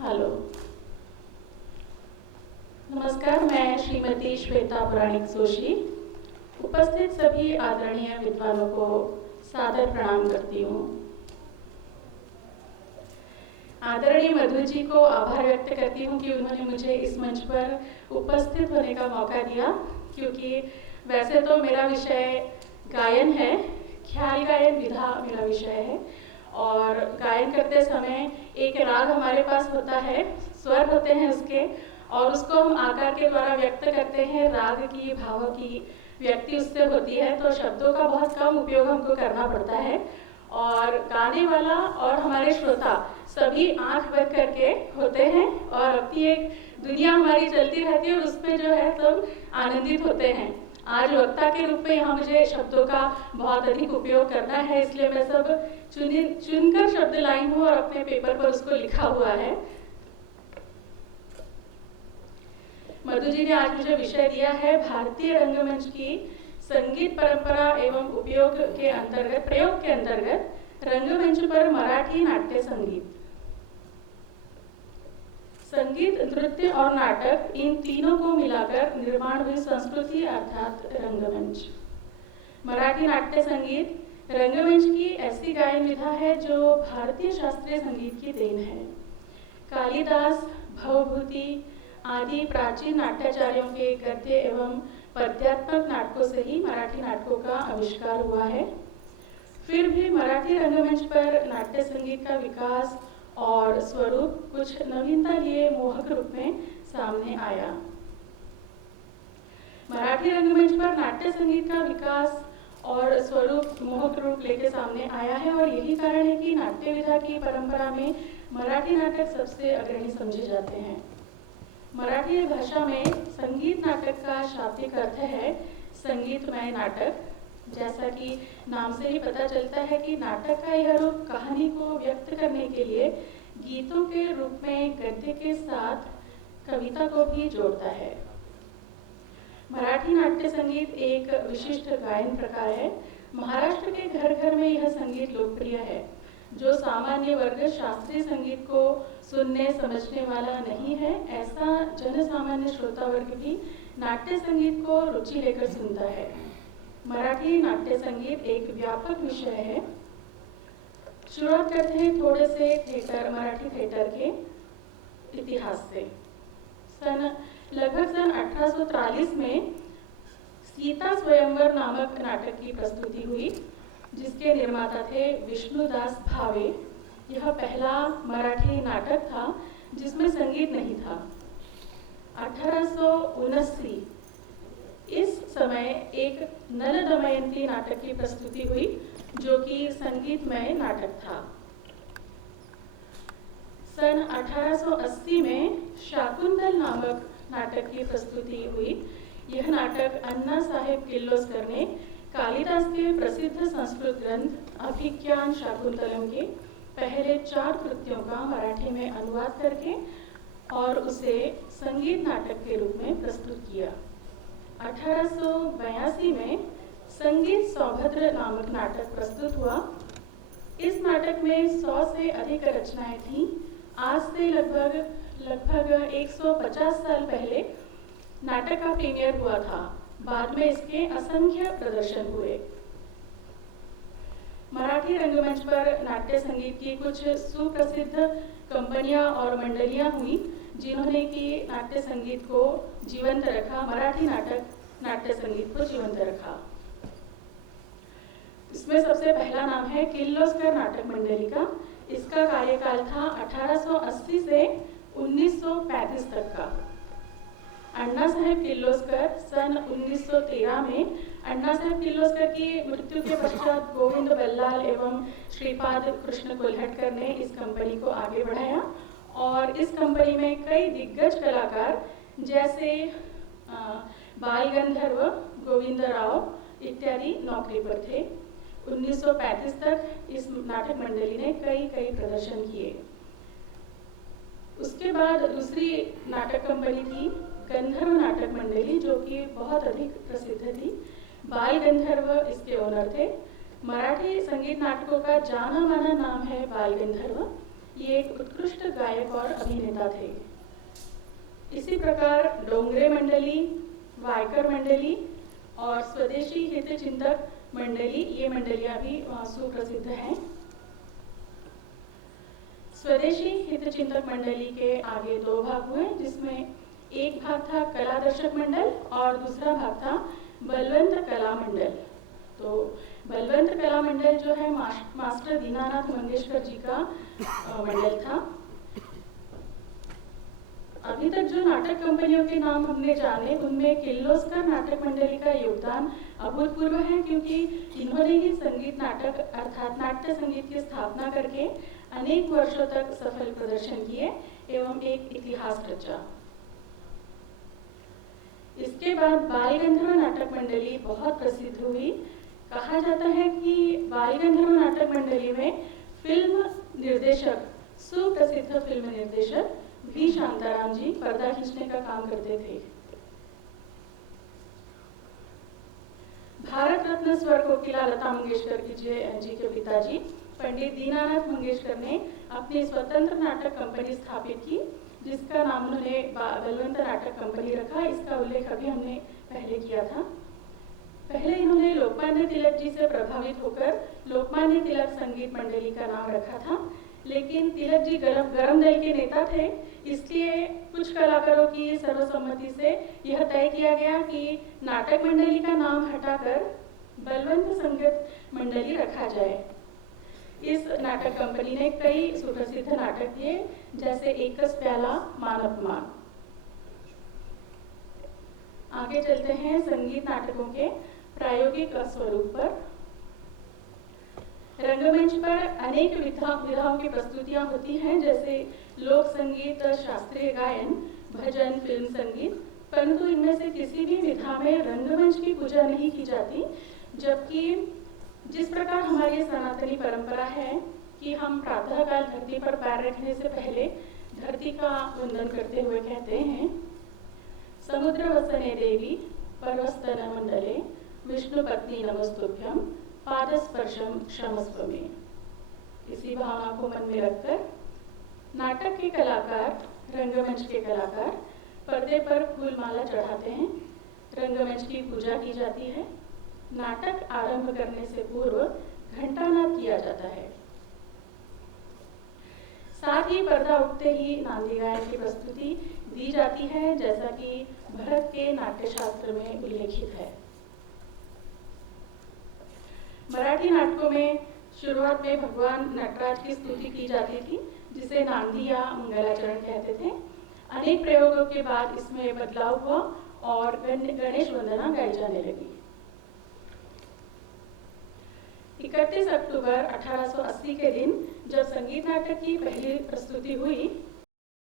Hello, नमस्कार। मैं श्रीमती श्वेता पुराणिक जोशी उपस्थित सभी आदरणीय विद्वानों को सादर प्रणाम करती हूँ। आदरणीय मधु जी को आभार व्यक्त करती हूँ कि उन्होंने मुझे इस मंच पर उपस्थित होने का मौका दिया, क्योंकि वैसे तो मेरा विषय गायन है, ख्याल गायन विधा मेरा विषय है। और गायन करते समय एक राग हमारे पास होता है, स्वर होते हैं उसके, और उसको हम आकार के द्वारा व्यक्त करते हैं। राग की, भावों की व्यक्ति उससे होती है, तो शब्दों का बहुत कम उपयोग हमको करना पड़ता है। और गाने वाला और हमारे श्रोता सभी आंख बंद करके होते हैं और अपनी एक दुनिया हमारी चलती रहती है और उस पर जो है सब आनंदित होते हैं। आज वक्ता के रूप में यहाँ मुझे शब्दों का बहुत अधिक उपयोग करना है, इसलिए मैं सब चुनकर शब्द लाई हूँ और अपने पेपर पर उसको लिखा हुआ है। मधु जी ने आज मुझे विषय दिया है भारतीय रंगमंच की संगीत परंपरा एवं उपयोग के अंतर्गत, प्रयोग के अंतर्गत रंगमंच पर मराठी नाट्य संगीत। संगीत, नृत्य और नाटक, इन तीनों को मिलाकर निर्माण हुई संस्कृति अर्थात रंगमंच। मराठी नाट्य संगीत रंगमंच की ऐसी गायन विधा है जो भारतीय शास्त्रीय संगीत की देन है। कालिदास, भवभूति आदि प्राचीन नाट्याचार्यों के गद्य एवं पद्यात्मक नाटकों से ही मराठी नाटकों का आविष्कार हुआ है। फिर भी मराठी रंगमंच पर नाट्य संगीत का विकास और स्वरूप कुछ नवीनता लिए मोहक रूप में सामने आया। मराठी रंगमंच पर नाट्य संगीत का विकास और स्वरूप मोहक रूप लेके सामने आया है, और यही कारण है कि नाट्य विधा की परंपरा में मराठी नाटक सबसे अग्रणी समझे जाते हैं। मराठी भाषा में संगीत नाटक का शाब्दिक अर्थ है संगीतमय नाटक। जैसा कि नाम से ही पता चलता है कि नाटक का यह रूप कहानी को व्यक्त करने के लिए गीतों के रूप में गद्य के साथ कविता को भी जोड़ता है। मराठी नाट्य संगीत एक विशिष्ट गायन प्रकार है। महाराष्ट्र के घर घर में यह संगीत लोकप्रिय है। जो सामान्य वर्ग शास्त्रीय संगीत को सुनने समझने वाला नहीं है, ऐसा जन सामान्य श्रोता वर्ग भी नाट्य संगीत को रुचि लेकर सुनता है। मराठी नाट्य संगीत एक व्यापक विषय है। शुरुआत करते हैं थोड़े से मराठी थिएटर के इतिहास से। लगभग सन 1843 में सीता स्वयंवर नामक नाटक की प्रस्तुति हुई, जिसके निर्माता थे विष्णुदास भावे। यह पहला मराठी नाटक था जिसमें संगीत नहीं था। 1879 इस समय एक नल दमयंती नाटक की प्रस्तुति हुई, जो कि संगीतमय नाटक था। सन 1880 में शाकुंतल नामक नाटक की प्रस्तुति हुई। यह नाटक अन्ना साहेब किर्लोस्कर ने कालिदास के प्रसिद्ध संस्कृत ग्रंथ अभिज्ञान शाकुंतलम के पहले 4 कृतियों का मराठी में अनुवाद करके और उसे संगीत नाटक के रूप में प्रस्तुत किया। 1882 में संगीत सौभद्र नामक नाटक प्रस्तुत हुआ। इस नाटक में 100 से अधिक रचनाएं थीं। आज से लगभग 150 साल पहले नाटक का प्रीमियर हुआ था। बाद में इसके असंख्य प्रदर्शन हुए। मराठी रंगमंच पर नाट्य संगीत की कुछ सुप्रसिद्ध कंपनियां और मंडलियां हुई, जिन्होंने कि नाट्य संगीत को जीवंत रखा, मराठी नाट्य संगीत को जीवंत रखा। इसमें सबसे पहला नाम है किर्लोस्कर नाटक मंडली का। इसका कार्यकाल था 1880 से 1935 तक का। अन्ना साहेब किर्लोस्कर सन 1913 में अन्ना साहेब किर्लोस्कर की मृत्यु के पश्चात गोविंद बल्लाल एवं श्रीपाद कृष्ण कोल्हटकर ने इस कंपनी को आगे बढ़ाया, और इस कंपनी में कई दिग्गज कलाकार जैसे बाल गंधर्व, गोविंद राव इत्यादि नौकरी पर थे। 1935 तक इस नाटक मंडली ने कई प्रदर्शन किए। उसके बाद दूसरी नाटक कंपनी थी गंधर्व नाटक मंडली, जो कि बहुत अधिक प्रसिद्ध थी। बाल गंधर्व इसके ओनर थे। मराठी संगीत नाटकों का जाना माना नाम है बाल गंधर्व। ये एक उत्कृष्ट गायक और अभिनेता थे। इसी प्रकार डोंगरे मंडली, वायकर मंडली और स्वदेशी हितचिंतक मंडली, ये मंडलियां भी सुप्रसिद्ध हैं। स्वदेशी हितचिंतक मंडली के आगे दो भाग हुए, जिसमें एक भाग था कला दर्शक मंडल और दूसरा भाग था बलवंत कला मंडल। तो बलवंत कला मंडल जो है मास्टर दीनानाथ मंगेशकर जी का मंडल था। अभी तक जो नाटक कंपनियों के नाम हमने जाने, उनमें किर्लोस्कर नाटक मंडली का योगदान अभूतपूर्व है, क्योंकि इन्होंने ही संगीत नाटक अर्थात नाट्य संगीत की स्थापना करके अनेक वर्षों तक सफल प्रदर्शन किए एवं एक इतिहास रचा। इसके बाद बाल गंधर्व नाटक मंडली बहुत प्रसिद्ध हुई। कहा जाता है कि बाल गंधर्व नाटक मंडली में फिल्म निर्देशक, सुप्रसिद्ध फिल्म निर्देशक वी शांताराम जी पर्दा खींचने का काम करते थे। भारत रत्न स्वर कोकिला लता मंगेशकर जी के पिताजी पंडित दीनानाथ मंगेशकर ने अपनी स्वतंत्र नाटक कंपनी स्थापित की, जिसका नाम उन्होंने बलवंत नाटक कंपनी रखा। इसका उल्लेख अभी हमने पहले किया था। पहले इन्होंने लोकमान्य तिलक जी से प्रभावित होकर लोकमान्य तिलक संगीत मंडली का नाम रखा था, लेकिन तिलक जी गरम दल के नेता थे, इसलिए कुछ कलाकारों की सर्वसम्मति से यह तय किया गया कि नाटक मंडली का नाम हटाकर बलवंत संगीत मंडली रखा जाए। इस नाटक कंपनी ने कई सुप्रसिद्ध नाटक किए, जैसे एकस प्याला, मान अपमान। आगे चलते हैं संगीत नाटकों के प्रायोगिक स्वरूप पर। रंगमंच पर अनेक विधाओं की प्रस्तुतियां होती हैं, जैसे लोक संगीत, शास्त्रीय गायन, भजन, फिल्म संगीत, परंतु इनमें से किसी भी विधा में रंगमंच की पूजा नहीं की जाती। जबकि जिस प्रकार हमारी सनातनी परंपरा है कि हम प्रातःकाल धरती पर पैर रखने से पहले धरती का वंदन करते हुए कहते हैं, समुद्र वसने देवी पर्वस्तन मंडले विष्णु पत्नी नमस्तुभ्यम पादस्पर्शम क्षमस्व में। इसी भावना को मन में रखकर नाटक के कलाकार, रंगमंच के कलाकार पर्दे पर फूलमाला चढ़ाते हैं, रंगमंच की पूजा की जाती है। नाटक आरंभ करने से पूर्व घंटानाद किया जाता है। साथ ही पर्दा उठते ही नांदी गायन की प्रस्तुति दी जाती है, जैसा कि भरत के नाट्यशास्त्र में उल्लेखित है। मराठी नाटकों में शुरुआत में भगवान नटराज की स्तुति की जाती थी, जिसे नांदी या मंगलाचरण कहते थे। अनेक प्रयोगों के बाद इसमें बदलाव हुआ और गणेश वंदना गाई जाने लगी। 31 अक्टूबर 1880 के दिन जब संगीत नाटक की पहली प्रस्तुति हुई,